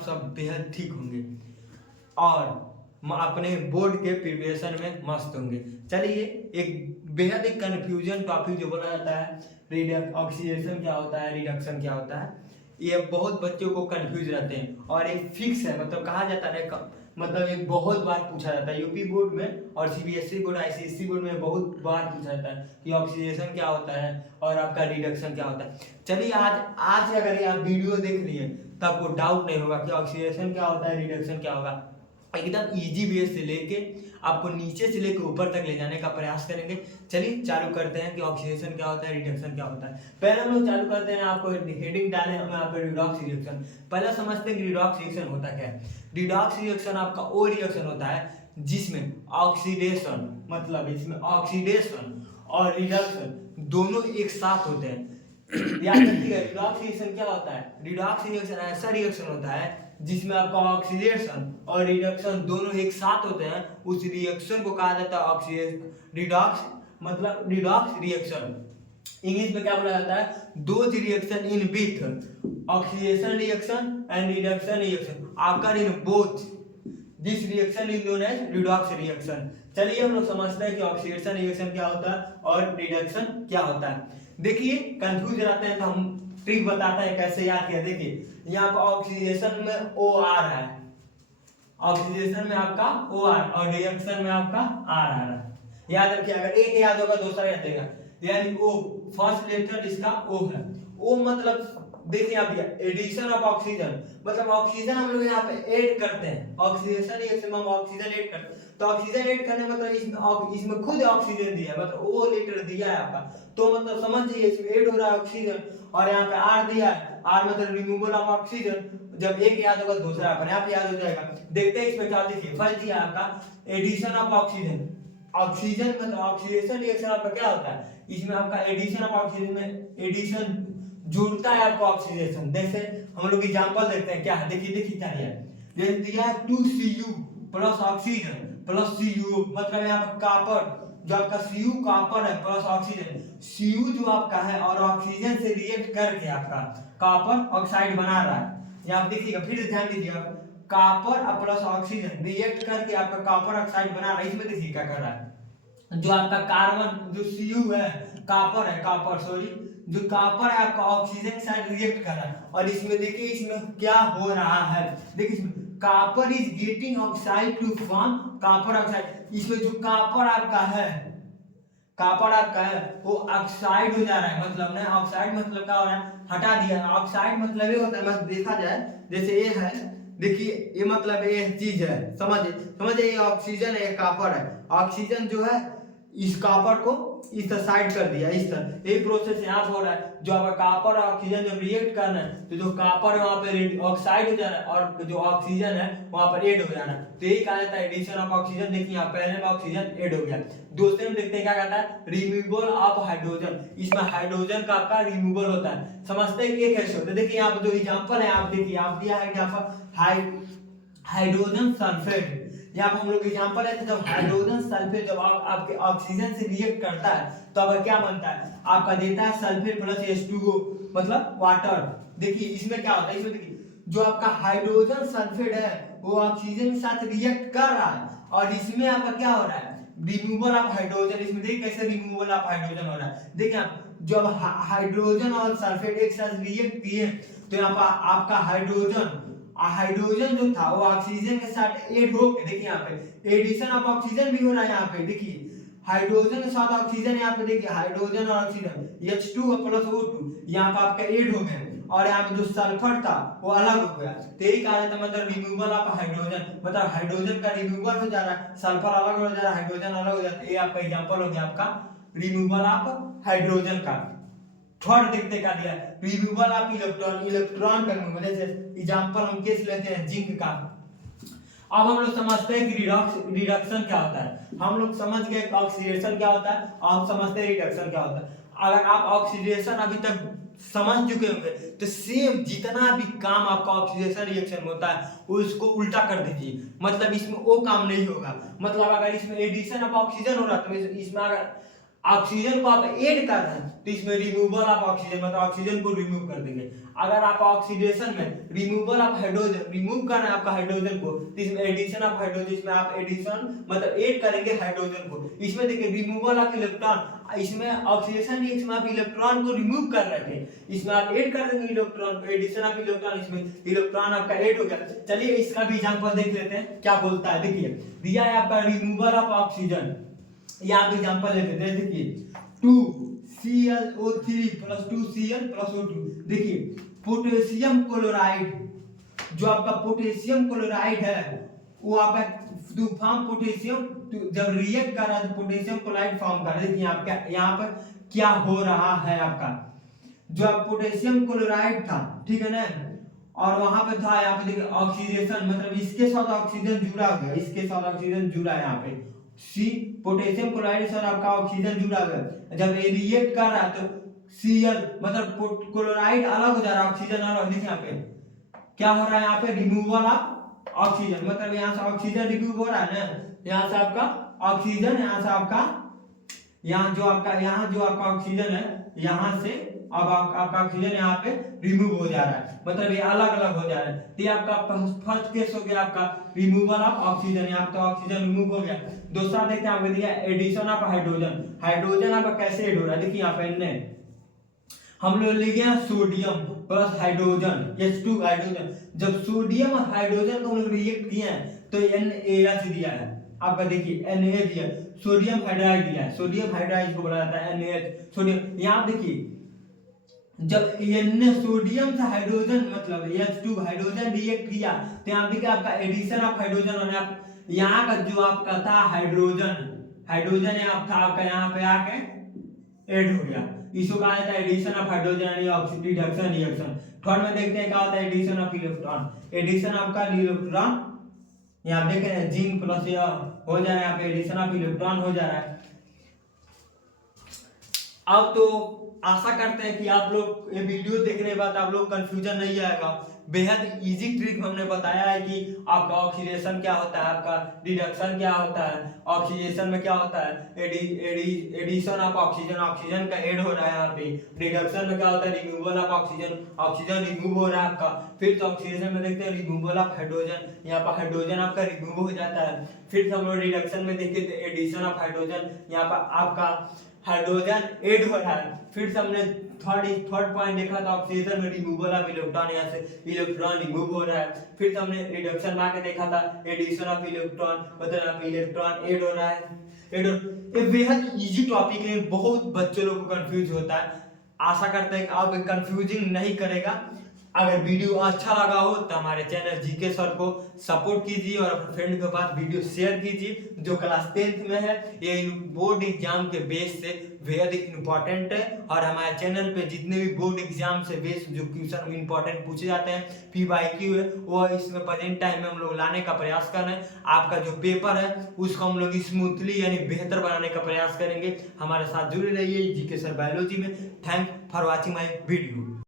सब बेहद ठीक होंगे और अपने बोर्ड के प्रिपरेशन में मस्त होंगे। चलिए एक बेहद एक कन्फ्यूजन टॉपिक जो बोला जाता है ऑक्सीडेशन क्या होता है, रिडक्शन क्या होता है, ये बहुत बच्चों को कंफ्यूज रहते हैं और ये फिक्स है। मतलब कहा जाता है मतलब एक बहुत बार पूछा जाता है यूपी बोर्ड में और सीबीएसई बोर्ड आईसीएसई बोर्ड में बहुत बार पूछा जाता है कि ऑक्सीडेशन क्या होता है और आपका रिडक्शन क्या होता है। चलिए आज अगर आप वीडियो देख लिए तो आपको डाउट नहीं होगा कि ऑक्सीडेशन क्या होता है, रिडक्शन क्या होगा। एकदम इजी बेस से लेके आपको नीचे से लेके ऊपर तक ले जाने का प्रयास करेंगे। चलिए चालू करते हैं कि ऑक्सीडेशन क्या होता है, रिडक्शन क्या होता है। पहले हम लोग चालू करते हैं, आपको हेडिंग डाले हम यहाँ पे रिडॉक्स रिएक्शन। पहले समझते हैं कि रिडॉक्स रिएक्शन होता क्या है। रिडॉक्स रिएक्शन आपका वो रिएक्शन होता है जिसमें ऑक्सीडेशन, मतलब इसमें ऑक्सीडेशन और रिडक्शन दोनों एक साथ होते हैं। याद रखिएगा रिडॉक्स रिएक्शन क्या होता है। रिडॉक्स रिएक्शन ऐसा रिएक्शन होता है जिसमें आपका ऑक्सीडेशन और रिडक्शन दोनों एक साथ होते हैं। उस रिएक्शन को कहा जाता है ऑक्सीडेशन रिडॉक्स, मतलब रिडॉक्स रिएक्शन। इंग्लिश में क्या बोला जाता है, those reaction in with oxidation reaction and reduction reaction occur in both this reaction is known as redox reaction. चलिए हम लोग समझते हैं कि ऑक्सीडेशन रिएक्शन क्या होता है और रिडक्शन क्या होता है। देखिए कंफ्यूज रहते हैं तो हम ट्रिक बताते हैं कैसे याद किया। देखिए यहाँ पर ऑक्सीडेशन में ओ आ रहा है, ऑक्सीडेशन में आपका ओ आर और रिएक्शन में आपका आर आ रहा है। याद रखिए अगर एक याद होगा दूसरा याद देगा, यानी ओ फर्स्ट लेटर इसका ओ है। ओ मतलब देखिए आप एडिशन ऑफ ऑक्सीजन, मतलब ऑक्सीजन हम लोग यहाँ पे ऐड करते हैं। ऑक्सीडेशन रिएक्शन में हम ऑक्सीजन ऐड करते हैं तो ऑक्सीजन ऐड करने मतलब इसमें खुद ऑक्सीजन दिया है, मतलब ओ लेटर दिया है आपका, तो मतलब समझिए इसमें ऐड हो रहा है ऑक्सीजन। और यहाँ पे आर दिया है, आर मतलब रिमूवल ऑफ ऑक्सीजन। जब एक याद होगा दूसरा अपने आप याद हो जाएगा। देखते हैं इसमें क्या देखिए। फर्स्ट दिया आपका एडिशन ऑफ ऑक्सीजन। ऑक्सीजन मतलब ऑक्सीडेशन रिएक्शन आपका क्या होता है, इसमें आपका एडिशन ऑफ ऑक्सीजन में एडिशन जुड़ता है आपको ऑक्सीडेशन। जैसे हम लोग एग्जांपल देखते हैं क्या है, देखिए क्या है। जैसे दिया है 2Cu plus oxygen plus Cu, मतलब यहाँ पर कॉपर जो आपका Cu कॉपर है प्लस ऑक्सीजन, Cu जो आपका है और ऑक्सीजन से रिएक्ट करके आपका कॉपर ऑक्साइड बना रहा है। यहाँ देखिएगा फिर ध्यान दीजिएगा, कॉपर और प्लस ऑक्सीजन रिएक्ट करके आपका कॉपर ऑक्साइड बना रहा है। इसमें देखिए क्या कर रहा है, जो आपका कार्बन जो Cu है कॉपर है, कॉपर सॉरी जो कॉपर है आपका ऑक्सीजन के साथ रिएक्ट कर रहा है। और इसमें देखिए इसमें क्या हो रहा है, देखिए इसमें copper is getting oxide to form copper oxide. इसमें जो कॉपर आपका है, कॉपर आपका है वो ऑक्साइड हो जा रहा है। मतलब ना ऑक्साइड मतलब क्या हो रहा है, हटा दिया। ऑक्साइड मतलब ये होता है, मतलब देखा जाए जैसे ये है, देखिए ये मतलब ये चीज है, समझिए ये ऑक्सीजन है, ये कॉपर है। ऑक्सीजन जो है इस कॉपर को इस तरह साइड कर दिया, इस तरह ये प्रोसेस यहाँ हो रहा है। जो आपका कॉपर और ऑक्सीजन जब रिएक्ट करना है तो जो कॉपर है वहाँ पे ऑक्साइड हो जा रहा है और जो ऑक्सीजन है वहाँ पर ऐड हो जाना है, तो यही कहा जाता है एडिशन ऑफ ऑक्सीजन। देखिए यहाँ पहले में ऑक्सीजन ऐड हो गया, दूसरे में देखते हैं क्या कहता है, रिमूवल ऑफ हाइड्रोजन। इसमें हाइड्रोजन का आपका रिमूवल होता है। समझते हैं कि ये कैसे होता है। देखिए यहाँ पर जो एग्जांपल है आप देखिए, आप दिया है यहाँ पर हाइड्रोजन सल्फेट। यहाँ पर हम लोग एग्जांपल है, जब हाइड्रोजन सल्फेट जब आपके ऑक्सीजन से रिएक्ट करता है तो अब क्या बनता है, आपका देता है सल्फेट प्लस H2O मतलब वाटर। देखिए इसमें क्या होता है, इसमें देखिए जो आपका हाइड्रोजन सल्फेट है वो ऑक्सीजन के साथ रिएक्ट कर रहा है और इसमें आपका क्या हो रहा है, रिमूवल ऑफ हाइड्रोजन। इसमें देखिए कैसे रिमूवल ऑफ हाइड्रोजन हो रहा है। देखिए आप जब हाइड्रोजन और सल्फेट एक साथ रिएक्ट किए तो यहाँ पर आपका हाइड्रोजन जो था वो ऑक्सीजन के साथ ऐड हो के, देखिए यहाँ पे एडिशन ऑफ ऑक्सीजन भी हो रहा है। यहाँ पे देखिए हाइड्रोजन के साथ ऑक्सीजन, यहाँ पे देखिए हाइड्रोजन और ऑक्सीजन H2 प्लस O2 यहाँ पे आपका ऐड हो गए और यहाँ पे जो सल्फर था वो अलग हो गया। तो यही कहा जाता है मतलब रिमूवल ऑफ हाइड्रोजन, मतलब हाइड्रोजन का रिमूवल हो जा रहा है, सल्फर अलग हो जा रहा है, हाइड्रोजन अलग हो जाता है। ये आपका एग्जांपल हो गया आपका रिमूवल ऑफ हाइड्रोजन का। थर्ड देखते क्या दिया, रिमूवल ऑफ इलेक्ट्रॉन का रिमूवल। जैसे एग्जांपल हम केस लेते हैं जिंक का। अब हम लोग समझते हैं कि रिडक्शन क्या होता है। हम लोग समझ गए ऑक्सीडेशन क्या होता है, आप समझते हैं रिडक्शन क्या होता है। अगर आप ऑक्सीडेशन अभी तक समझ चुके होंगे तो सेम जितना भी काम आपका ऑक्सीडेशन रिएक्शन में होता है उसको उल्टा कर दीजिए, मतलब इसमें वो काम नहीं होगा। मतलब अगर इसमें एडिशन ऑफ ऑक्सीजन हो रहा है तो इसमें अगर ऑक्सीजन को आप ऐड कर रहे हैं तो इसमें रिमूवल ऑफ ऑक्सीजन, मतलब ऑक्सीजन को रिमूव कर देंगे। अगर आप ऑक्सीडेशन में रिमूवल ऑफ हाइड्रोजन रिमूव कर रहे हैं आपका हाइड्रोजन को, तो इसमें एडिशन ऑफ हाइड्रोजन, इसमें आप एडिशन मतलब ऐड करेंगे हाइड्रोजन को। इसमें देखिए रिमूवल ऑफ इलेक्ट्रॉन, इसमें ऑक्सीडेशन नहीं, इसमें आप इलेक्ट्रॉन को रिमूव कर रहे थे, इसमें आप ऐड कर देंगे इलेक्ट्रॉन को, एडिशन ऑफ इलेक्ट्रॉन, इसमें इलेक्ट्रॉन आपका ऐड हो गया। चलिए इसका भी एग्जांपल देख लेते हैं क्या बोलता है। देखिए दिया है आपका रिमूवल ऑफ ऑक्सीजन, यहाँ पे एग्जांपल लेते हैं। देखिए 2ClO3 plus 2Cl plus O2। देखिए पोटेशियम क्लोराइड, जो आपका पोटेशियम क्लोराइड है वो आपका फॉर्म पोटेशियम जब रिएक्ट कर रहा है तो पोटेशियम क्लोराइड फॉर्म कर रहा है। देखिए आपका यहाँ पर क्या हो रहा है, आपका जो आप पोटेशियम क्लोराइड था, ठीक है ना, और वहां पे था यहाँ पे देखिए ऑक्सीडेशन, मतलब इसके साथ ऑक्सीजन जुड़ा गया, इसके साथ ऑक्सीजन जुड़ा है यहाँ पे सी पोटेशियम क्लोराइड से आपका ऑक्सीजन जुड़ा गया। जब ये रिएक्ट कर रहा है तो Cl मतलब क्लोराइड अलग हो जा रहा है, ऑक्सीजन अलग। देखिए यहाँ पे क्या हो रहा है, यहाँ पे रिमूवल ऑफ ऑक्सीजन, मतलब यहाँ से ऑक्सीजन रिमूव हो रहा है ना, यहाँ से आपका ऑक्सीजन, यहाँ से आपका यहाँ जो आपका ऑक्सीजन है यहाँ से अब आपका ऑक्सीजन यहाँ पे रिमूव हो जा रहा है, मतलब ये अलग अलग हो जा रहा है। तो ये आपका फर्स्ट केस हो गया आपका रिमूवल ऑफ ऑक्सीजन, यहाँ पे तो ऑक्सीजन रिमूव हो गया। दूसरा देखते हैं आपको दिया एडिशन ऑफ हाइड्रोजन। हाइड्रोजन आपका कैसे ऐड हो रहा है, देखिए यहाँ पे ने हम लोग ले गए sodium plus hydrogen H2 hydrogen. जब सोडियम और हाइड्रोजन को हम लोग रिएक्ट किए हैं तो NaH दिया है आपका, देखिए Na दिया है, सोडियम हाइड्राइड दिया है, सोडियम हाइड्राइड को बोला जाता है NaH सोडियम। यहाँ देखिए जब Na सोडियम से हाइड्रोजन मतलब H2 हाइड्रोजन रिएक्ट किया तो यहाँ देखिए आपका एडिशन ऑफ हाइड्रोजन होने, यहाँ का जो आपका था हाइड्रोजन यहाँ था आपका यहाँ पे आके ऐड हो गया, इसको कहा जाता है एडिशन ऑफ हाइड्रोजन यानी ऑक्सीडेशन रिएक्शन। थर्ड में देखते हैं क्या होता है एडिशन ऑफ इलेक्ट्रॉन। एडिशन आपका इलेक्ट्रॉन यहाँ देख रहे हैं जिंक प्लस हो जा रहा है, यहाँ पे एडिशन ऑफ इलेक्ट्रॉन हो जा रहा है। अब तो आशा करते हैं कि आप लोग ये वीडियो देखने के बाद आप लोग कंफ्यूजन नहीं आएगा। बेहद इजी ट्रिक हमने बताया है कि आपका ऑक्सीडेशन क्या होता है, आपका रिडक्शन क्या होता है, ऑक्सीडेशन में क्या होता है एडिशन ऑफ ऑक्सीजन, ऑक्सीजन का ऐड हो रहा है यहाँ पे। रिडक्शन में क्या होता है removal of oxygen, oxygen remove हो रहा है आपका। फिर तो ऑक्सीडेशन में देखते हैं रिमूवल ऑफ हाइड्रोजन, यहाँ पर हाइड्रोजन आपका रिमूव हो जाता है। फिर हम लोग रिडक्शन में देखते थे एडिशन ऑफ हाइड्रोजन, यहाँ पर आपका हाइड्रोजन ऐड हो रहा है। फिर से हमने थर्ड पॉइंट देखा था ऑक्सीजन में रिमूवल ऑफ इलेक्ट्रॉन, यहाँ से इलेक्ट्रॉन रिमूव हो रहा है। फिर से हमने रिडक्शन में आके देखा था एडिशन ऑफ इलेक्ट्रॉन, मतलब इलेक्ट्रॉन ऐड हो रहा है। ये बेहद इजी टॉपिक है, बहुत बच्चों लोग को कंफ्यूज होता है। आशा करते हैं कि आप कंफ्यूजिंग नहीं करेगा। अगर वीडियो अच्छा लगा हो तो हमारे चैनल जीके सर को सपोर्ट कीजिए और अपने फ्रेंड के पास वीडियो शेयर कीजिए जो क्लास 10th में है। ये बोर्ड एग्जाम के बेस से बेहद इंपॉर्टेंट है और हमारे चैनल पे जितने भी बोर्ड एग्जाम से बेस जो क्वेश्चन इंपॉर्टेंट पूछे जाते हैं PYQ है वो इसमें प्रेजेंट टाइम में हम लोग लाने का प्रयास कर रहे हैं। आपका जो पेपर है उसको हम लोग स्मूथली यानी बेहतर बनाने का प्रयास करेंगे। हमारे साथ जुड़े रहिए जीके सर बायोलॉजी में। Thank for watching my video.